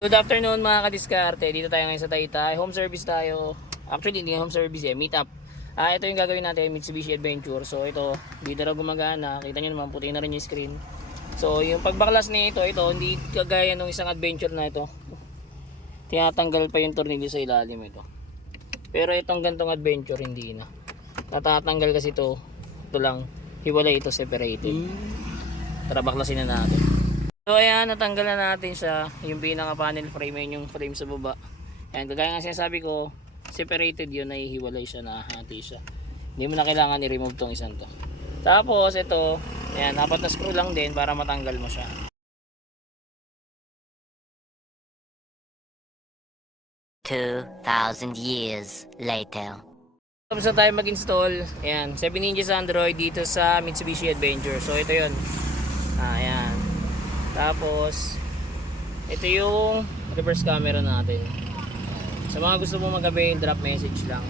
Good afternoon mga kadiskarte. Dito tayo ngayon sa Taytay. Home service tayo. Actually hindi home service meet up. Ito yung gagawin natin, Mitsubishi Adventure. So ito, dito na gumagana. Kita nyo naman, puti na rin yung screen. So yung pagbaklas nito, hindi kagaya ng isang adventure na ito. Tinatanggal pa yung tornilyo sa ilalim ito. Pero itong gantong adventure hindi na. Natatanggal kasi ito lang. Hiwalay ito, separated. Tara baklasin na natin. So ayan, natanggal na natin siya, yung pinaka panel frame, yun yung frame sa baba. Ayan, kagaya nga sinasabi ko, separated yun, nahihiwalay siya, nahati siya. Hindi mo na kailangan i-remove tong isang to. Tapos ito, ayan, 4 na screw lang din para matanggal mo siya. 2,000 years later. Tapos na tayo mag-install, ayan, 7 inches Android dito sa Mitsubishi Adventure. So ito yun, ayan. Tapos ito yung reverse camera natin. Sa mga gusto mo mag-avail, drop message lang.